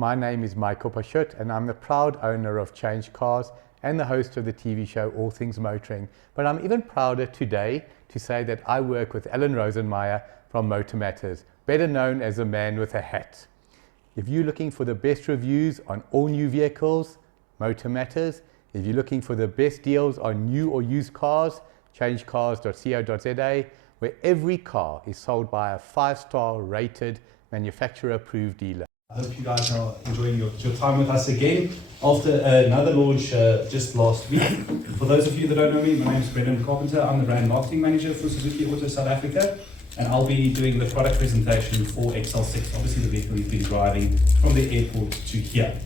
My name is Michael Pashut and I'm the proud owner of Change Cars and the host of the TV show All Things Motoring. But I'm even prouder today to say that I work with Alan Rosenmeyer from Motor Matters, better known as the man with a hat. If you're looking for the best reviews on all new vehicles, Motor Matters. If you're looking for the best deals on new or used cars, changecars.co.za, where every car is sold by a 5-star rated manufacturer approved dealer. I hope you guys are enjoying your time with us again after another launch just last week. For those of you that don't know me, my name is Brendan Carpenter. I'm the brand marketing manager for Suzuki Auto South Africa, and I'll be doing the product presentation for XL6, obviously the vehicle you've been driving from the airport to here.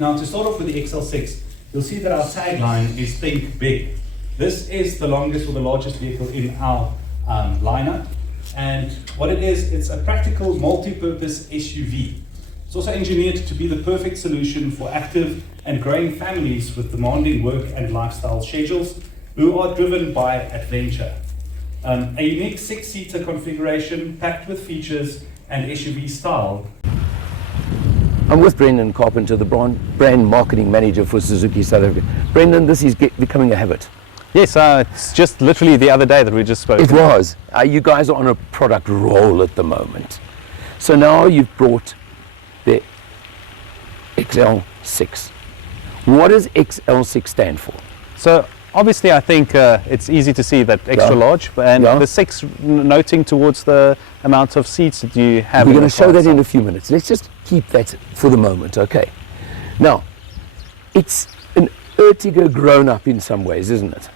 Now, to start off with the XL6, you'll see that our tagline is Think Big. This is the longest or the largest vehicle in our lineup, and what it is, it's a practical multi-purpose SUV. It's also engineered to be the perfect solution for active and growing families with demanding work and lifestyle schedules who are driven by adventure. A unique 6-seater configuration packed with features and SUV style. I'm with Brendan Carpenter, the brand marketing manager for Suzuki South Africa. Brendan, this is becoming a habit. Yes, it's just literally the other day that we just spoke. It was. You guys are on a product roll at the moment. So now you've brought the XL6. What does XL6 stand for? So obviously I think it's easy to see that extra large, and the 6 noting towards the amount of seats that you have. We're going to show that in a few minutes. Let's just keep that for the moment, okay? Now, it's an Ertiga grown up in some ways, isn't it?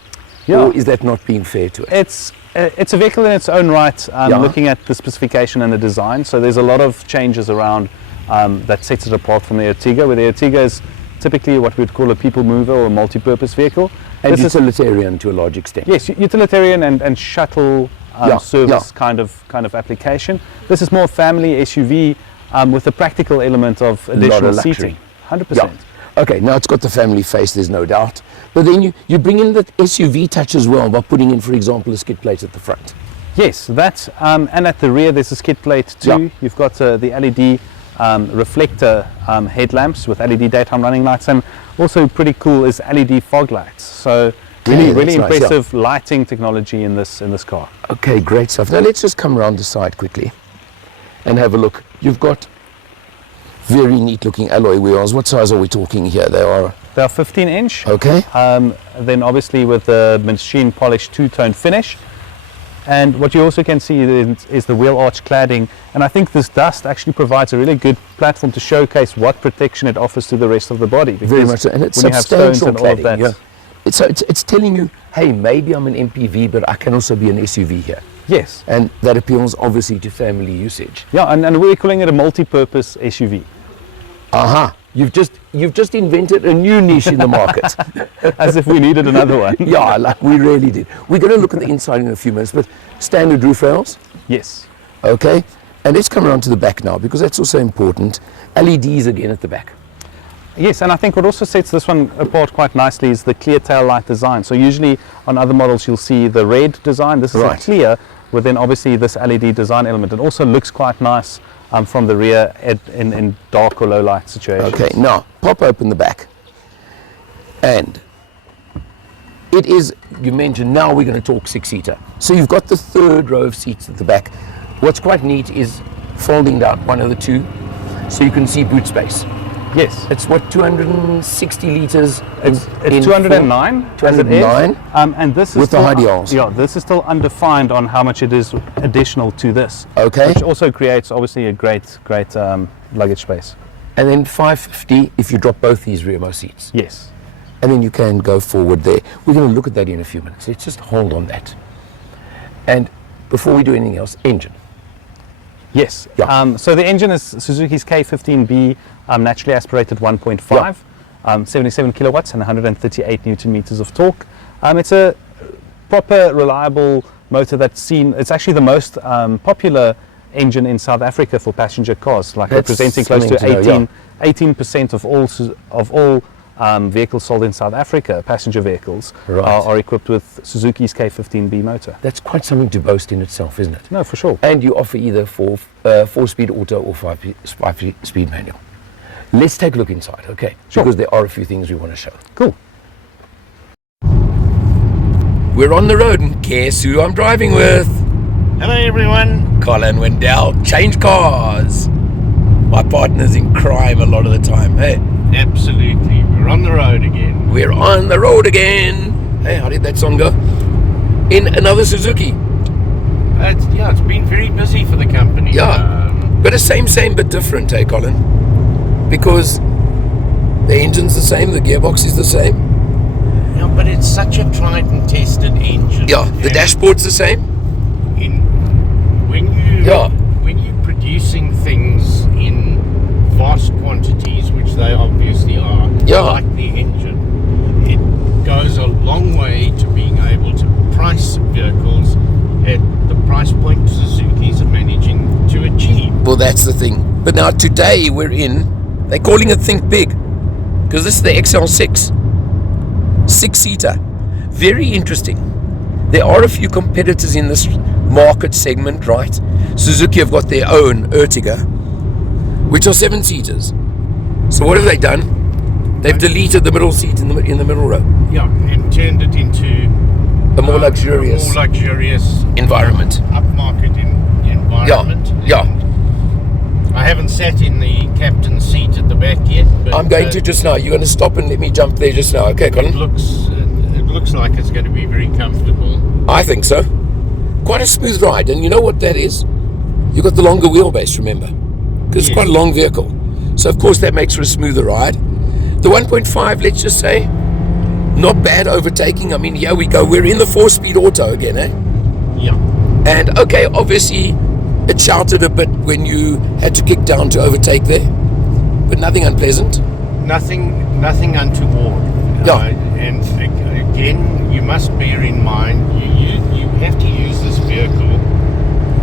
Yeah. Or is that not being fair to it? It's a vehicle in its own right, looking at the specification and the design. So there's a lot of changes around that sets it apart from the Ertiga, where the Ertiga is typically what we'd call a people mover or a multi-purpose vehicle. And utilitarian to a large extent. Yes, utilitarian and shuttle service kind of application. This is more family SUV with a practical element of additional seating. 100%. Yeah. Okay, now it's got the family face, there's no doubt. But then you bring in the SUV touch as well by putting in, for example, a skid plate at the front. Yes, that, and at the rear there's a skid plate too. Yeah. You've got the LED reflector headlamps with LED daytime running lights, and also pretty cool is LED fog lights. So really impressive lighting technology in this car. Okay, great stuff. Now let's just come around the side quickly and have a look. You've got very neat looking alloy wheels. What size are we talking here? They are 15 inch. Okay. Then obviously with the machine polished two-tone finish. And what you also can see is the wheel arch cladding, and I think this dust actually provides a really good platform to showcase what protection it offers to the rest of the body. Very much so, and it's when substantial you have stones and all of that. Yeah. It's telling you, hey, maybe I'm an MPV, but I can also be an SUV here. Yes. And that appeals obviously to family usage. Yeah, and we're calling it a multi-purpose SUV. Aha. You've just invented a new niche in the market. As if we needed another one. Yeah, like we really did. We're going to look at the inside in a few minutes, but standard roof rails? Yes. Okay, and let's come around to the back now, because that's also important. LEDs again at the back. Yes, and I think what also sets this one apart quite nicely is the clear tail light design. So usually on other models you'll see the red design. This is a clear, with then obviously this LED design element. It also looks quite nice from the rear in dark or low light situations. Okay, now pop open the back, and it is, you mentioned, now we're going to talk 6-seater. So you've got the 3rd row of seats at the back. What's quite neat is folding down one of the 2, so you can see boot space. Yes. It's what, 260 litres? It's 209. 209. And this is with the high dials. Yeah, this is still undefined on how much it is additional to this. Okay. Which also creates obviously a great luggage space. And then 550 if you drop both these rearmost seats. Yes. And then you can go forward there. We're going to look at that in a few minutes. Let's just hold on that. And before we do anything else, engine. Yes. Yeah. So the engine is Suzuki's K15B naturally aspirated 1.5, 77 kilowatts and 138 newton meters of torque. It's a proper, reliable motor that's seen. It's actually the most popular engine in South Africa for passenger cars, like representing close to 18% of all vehicles sold in South Africa, passenger vehicles, are equipped with Suzuki's K15B motor. That's quite something to boast in itself, isn't it? No, for sure. And you offer either 4-speed auto or 5-speed manual. Let's take a look inside, okay? Sure. Because there are a few things we want to show. Cool. We're on the road, and guess who I'm driving with? Hello everyone. Colin Wendell, Change Cars. My partner's in crime a lot of the time. Hey, Absolutely, we're on the road again. we're on the road again. Hey, how did that song go? In another Suzuki. It's been very busy for the company. Yeah. But it's same but different, hey Colin? Because the engine's the same, the gearbox is the same. Yeah, but it's such a tried and tested engine. Yeah, the And dashboard's the same. When you're producing things in vast quantities, which they obviously are, Yeah. like the engine, it goes a long way to being able to price vehicles at the price point Suzuki's are managing to achieve. Well, that's the thing. But now today they're calling it Think Big. Because this is the XL6. 6-seater. Very interesting. There are a few competitors in this market segment, right? Suzuki have got their own Ertiga, which are 7-seaters. So what have they done? They've deleted the middle seat in the middle row. Yeah, and turned it into A more luxurious environment. upmarket environment. Yeah. And I haven't sat in the captain's seat at the back yet. But I'm going to just now. You're going to stop and let me jump there just now. Okay, It Colin? looks like it's going to be very comfortable. I think so. Quite a smooth ride. And you know what that is? You've got the longer wheelbase, remember? Because it's quite a long vehicle. So, of course, that makes for a smoother ride. The 1.5, let's just say, not bad overtaking. I mean, here we go. We're in the 4-speed auto again, eh? Yeah. And, okay, obviously, it shouted a bit when you had to kick down to overtake there. But nothing unpleasant. Nothing untoward. Yeah. And again, you must bear in mind, you have to use this vehicle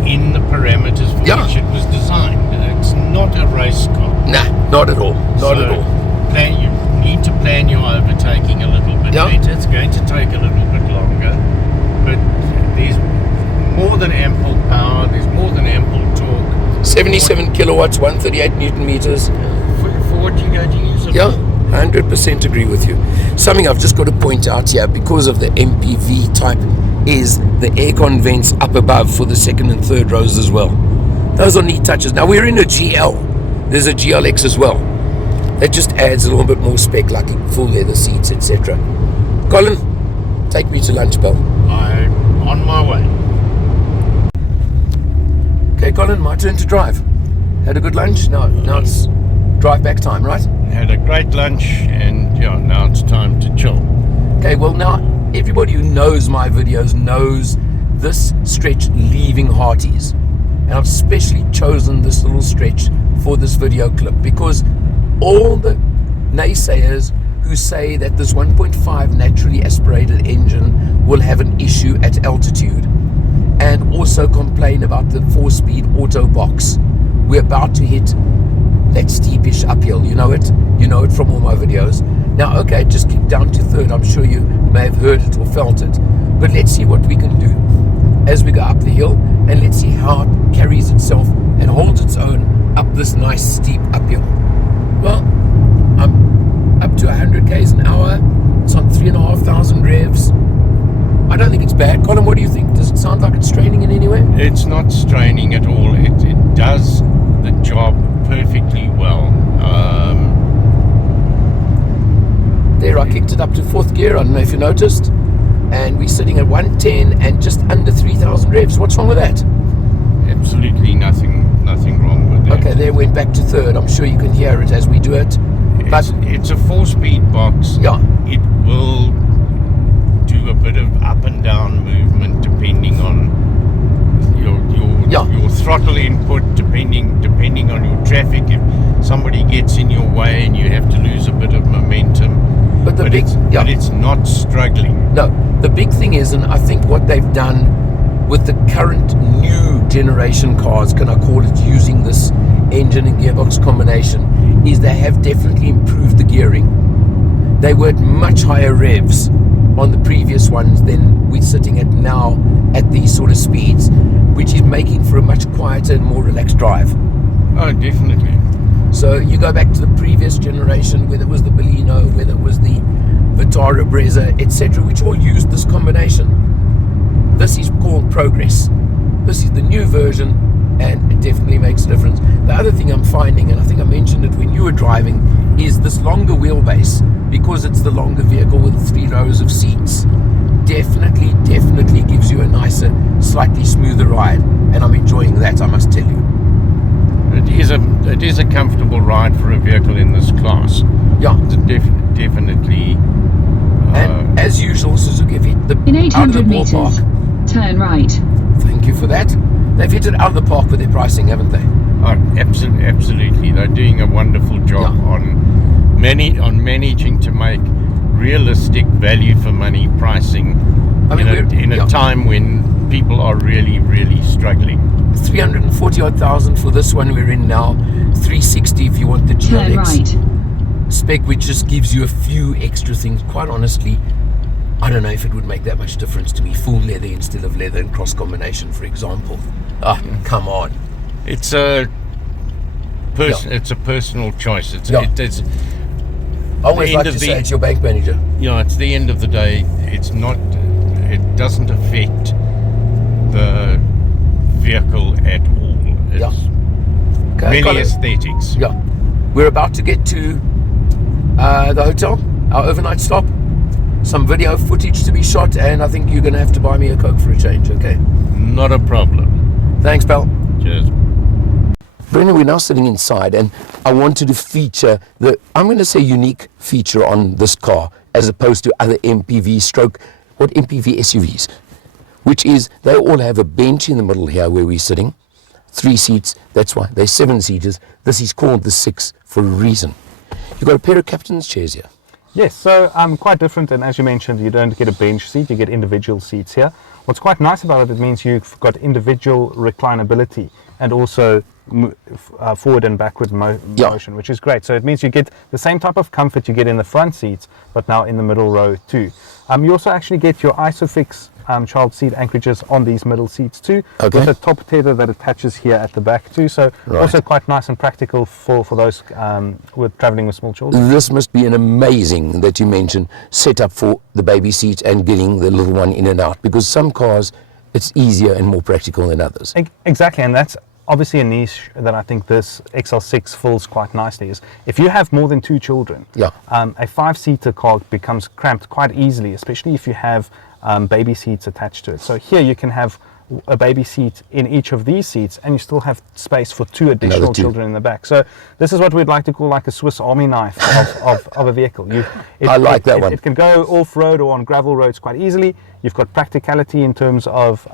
in the parameters for Yeah. which it was designed. It's not a race car. Nah, not at all. Not at all. You need to plan your overtaking a little bit Yeah. better. It's going to take a little bit longer, but there's more than ample power. There's more than ample torque. 77 kilowatts, 138 Newton meters. For what you're going to use it Yeah, for. 100% agree with you. Something I've just got to point out here, because of the MPV type, is the aircon vents up above for the second and third rows as well. Those are neat touches. Now we're in a GL. There's a GLX as well. That just adds a little bit more spec, like full leather seats, etc. Colin, take me to lunch, pal. I'm on my way. Okay, Colin, my turn to drive. Had a good lunch. Now it's drive back time, right? Had a great lunch, and now it's time to chill. Okay, well now everybody who knows my videos knows this stretch leaving Hearties. And I've specially chosen this little stretch for this video clip because all the naysayers who say that this 1.5 naturally aspirated engine will have an issue at altitude and also complain about the 4-speed auto box, we're about to hit that steepish uphill. You know it from all my videos. Now, okay, just kick down to third. I'm sure you may have heard it or felt it, but let's see what we can do as we go up the hill, and let's see how it carries itself and holds its own up this nice steep uphill. Well, I'm up to 100 k's an hour. It's on 3,500 revs. I don't think it's bad. Colin, what do you think? Does it sound like it's straining in any way? It's not straining at all. It does the job perfectly well. There, I kicked it up to 4th gear. I don't know if you noticed. And we're sitting at 110 and just under 3,000 revs. What's wrong with that? Absolutely nothing wrong with that. Okay, there, went back to third. I'm sure you can hear it as we do it. But It's a 4-speed box. yeah, It will do a bit of up and down movement depending on your throttle input, depending on your traffic. If somebody gets in your way and you have to lose a bit of momentum, but but it's not struggling. No, the big thing is, and I think what they've done with the current new generation cars, can I call it, using this engine and gearbox combination, is they have definitely improved the gearing. They were at much higher revs on the previous ones than we're sitting at now at these sort of speeds, which is making for a much quieter and more relaxed drive. Oh, definitely. So you go back to the previous generation, whether it was the Baleno, whether it was the Vitara Brezza, etc., which all used this combination. This is called progress. This is the new version, and it definitely makes a difference. The other thing I'm finding, and I think I mentioned it when you were driving, is this longer wheelbase, because it's the longer vehicle with 3 rows of seats, definitely gives you a nicer, slightly smoother ride, and I'm enjoying that, I must tell you. It is a comfortable ride for a vehicle in this class. Yeah. It's definitely. And as usual, Suzuki have hit the In out of the 800 meters, ballpark. turn right. Thank you for that. They've hit it out of the park with their pricing, haven't they? Absolutely. They're doing a wonderful job on managing to make realistic value for money pricing in a time when people are really struggling. 340 odd thousand for this one we're in now. 360 if you want the Turn GLX right. spec, which just gives you a few extra things. Quite honestly, I don't know if it would make that much difference to me. Full leather instead of leather and cross combination, for example. Come on. It's a personal choice. It's I always like to say it's your bank manager. It's the end of the day. It doesn't affect the vehicle at all. It's merely aesthetics. Yeah. We're about to get to the hotel, our overnight stop. Some video footage to be shot, and I think you're going to have to buy me a Coke for a change, okay? Not a problem. Thanks, pal. Cheers. Brendan, we're now sitting inside, and I wanted to feature I'm going to say unique feature on this car, as opposed to other MPV SUVs, which is they all have a bench in the middle here where we're sitting. 3 seats, that's why they're 7-seaters. This is called the 6 for a reason. You've got a pair of captain's chairs here. Yes, so quite different, and as you mentioned, you don't get a bench seat, you get individual seats here. What's quite nice about it means you've got individual reclinability and also forward and backward motion, which is great. So it means you get the same type of comfort you get in the front seats, but now in the middle row too. You also actually get your ISOFIX child seat anchorages on these middle seats too, with a top tether that attaches here at the back too. So also quite nice and practical for those with traveling with small children. This must be an amazing, that you mentioned, setup for the baby seat and getting the little one in and out, because some cars it's easier and more practical than others. Exactly, and that's obviously a niche that I think this XL6 fills quite nicely. Is if you have more than 2 children, a 5-seater car becomes cramped quite easily, especially if you have baby seats attached to it. So here you can have a baby seat in each of these seats, and you still have space for 2 additional children in the back. So this is what we'd like to call like a Swiss Army knife of a vehicle. I like that one. It can go off-road or on gravel roads quite easily. You've got practicality in terms of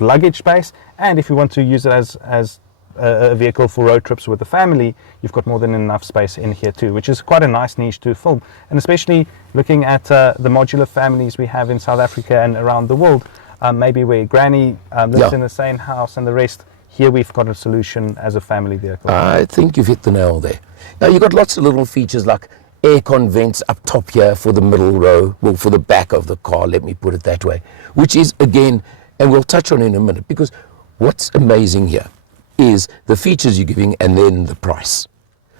luggage space, and if you want to use it as a vehicle for road trips with the family, you've got more than enough space in here too, which is quite a nice niche to film. And especially looking at the modular families we have in South Africa and around the world, maybe where granny lives in the same house and the rest, here we've got a solution as a family vehicle. I think you've hit the nail there. Now you've got lots of little features like aircon vents up top here for the middle row, well, for the back of the car, let me put it that way, which is, again, and we'll touch on in a minute, because what's amazing here is the features you're giving and then the price.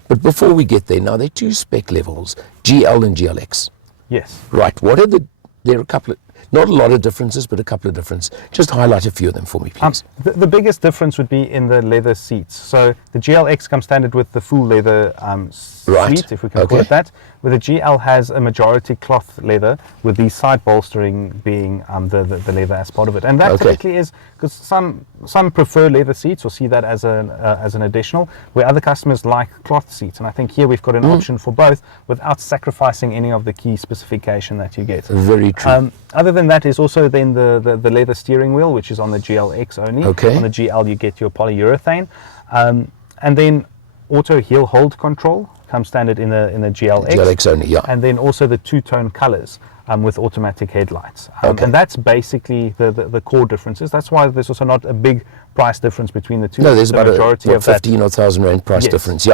But before we get there, now there are 2 spec levels, GL and GLX. Yes. Right, there are a couple of, not a lot of differences, but a couple of differences. Just highlight a few of them for me, please. The biggest difference would be in the leather seats. So the GLX comes standard with the full leather seat, if we can call it that, where the GL has a majority cloth leather, with the side bolstering being the leather as part of it. And that typically is because some prefer leather seats or see that as an additional, where other customers like cloth seats. And I think here we've got an option for both without sacrificing any of the key specification that you get. Very true. Other than that is also then the leather steering wheel, which is on the GLX only. On the GL you get your polyurethane, and then auto heel hold control comes standard in the GLX. GLX only, and then also the 2-tone colors with automatic headlights, and that's basically the core differences. That's why there's also not a big price difference between the two. No, there's about a 15,000 rand price difference.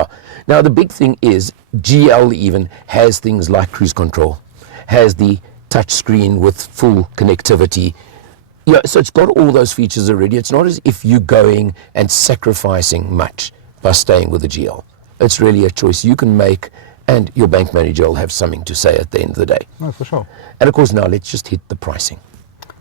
Now the big thing is GL even has things like cruise control, has the touch screen with full connectivity. So it's got all those features already. It's not as if you're going and sacrificing much. by staying with the GL. It's really a choice you can make, and your bank manager will have something to say at the end of the day. No, for sure. And of course, now let's just hit the pricing.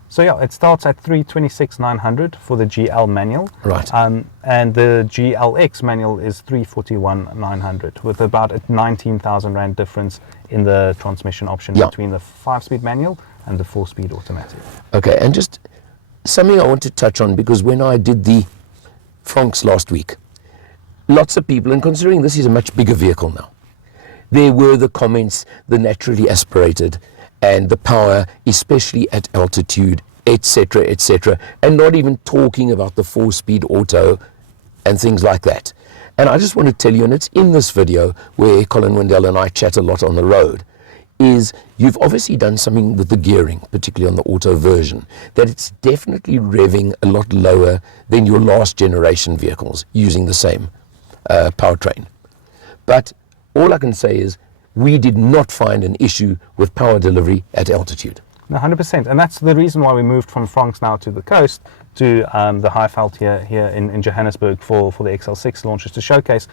So yeah, it starts at 326,900 for the GL manual. Right. And the GLX manual is 341,900 with about a 19,000 Rand difference in the transmission option between the 5-speed manual and the 4-speed automatic. Okay, and just something I want to touch on, because when I did the Franks last week, lots of people, and considering this is a much bigger vehicle now, there were the comments, the naturally aspirated, and the power, especially at altitude, etc., and not even talking about the 4-speed auto and things like that. And I just want to tell you, and it's in this video where Colin Wendell and I chat a lot on the road, is you've obviously done something with the gearing, particularly on the auto version, that it's definitely revving a lot lower than your last generation vehicles using the same powertrain. But all I can say is we did not find an issue with power delivery at altitude. 100%, and that's the reason why we moved from Franks now to the coast to the Highveld here in Johannesburg for the XL6 launches, to showcase,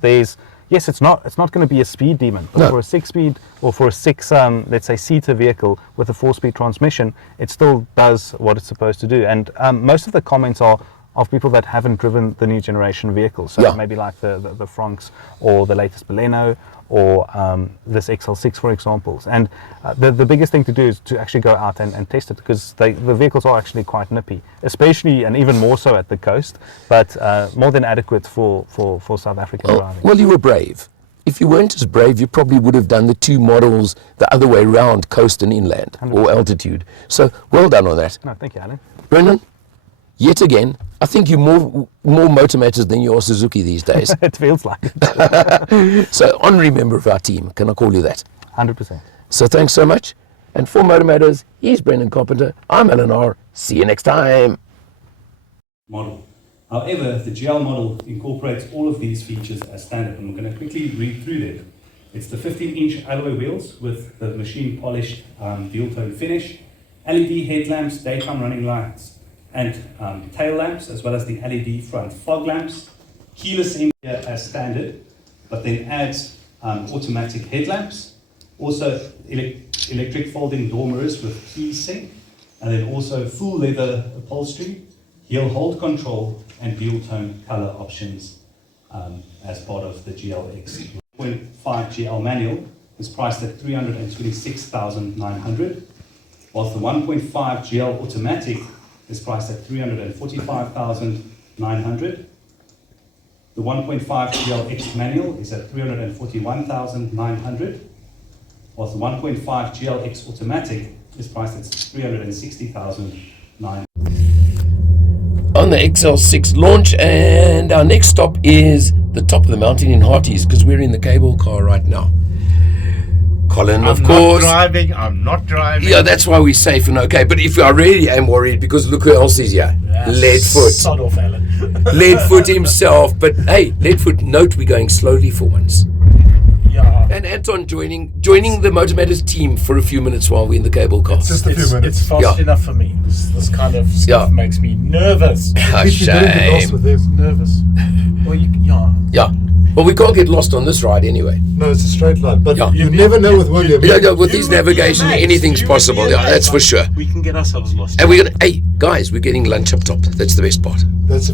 there's yes, it's not going to be a speed demon, but for a 6-speed or for a 6 let's say seater vehicle with a 4-speed transmission, it still does what it's supposed to do. And most of the comments are of people that haven't driven the new generation vehicles, so maybe like the Franks or the latest Baleno or this XL6, for example. And the biggest thing to do is to actually go out and test it, because the vehicles are actually quite nippy, especially and even more so at the coast, but more than adequate for South African driving. Well, you were brave. If you weren't as brave, you probably would have done the two models the other way around, coast and inland, 100%. Or altitude. So well done on that. No, thank you, Alan. Brendan, yet again, I think you're more motivators than you are Suzuki these days. It feels like it. So, honorary member of our team, can I call you that? 100%. So thanks so much. And for Motor Matters, he's Brendan Carpenter. I'm Alan R. See you next time. Model. However, the GL model incorporates all of these features as standard, and we're going to quickly read through them. It's the 15-inch alloy wheels with the machine polished dual-tone finish, LED headlamps, daytime running lights, and tail lamps, as well as the LED front fog lamps. Keyless entry as standard, but then adds automatic headlamps. Also electric folding door mirrors with key sync, and then also full leather upholstery, heel hold control, and dual tone color options as part of the GLX. 1.5 GL manual is priced at 326,900, whilst the 1.5 GL automatic is priced at 345,900. The 1.5 GLX manual is at 341,900, whilst the 1.5 GLX automatic is priced at 360,900. On the XL6 launch, and our next stop is the top of the mountain in Harties, because we're in the cable car right now. Colin, of course. I'm not driving. Yeah, that's why we're safe and okay. But if I really am worried, because look who else is here. Leadfoot. Sod off, Alan. Leadfoot himself. But hey, Leadfoot, note we're going slowly for once. Yeah. And Anton joining the Motor Matters team for a few minutes while we're in the cable car. It's just a few minutes. It's fast enough for me. This kind of stuff makes me nervous. Shame. Nervous. Well, Yeah. Well, we can't get lost on this ride anyway. No, it's a straight line. But you never know with William. With these navigation, anything's possible. Yeah, that's for sure. We can get ourselves lost. And hey, guys, we're getting lunch up top. That's the best part. That's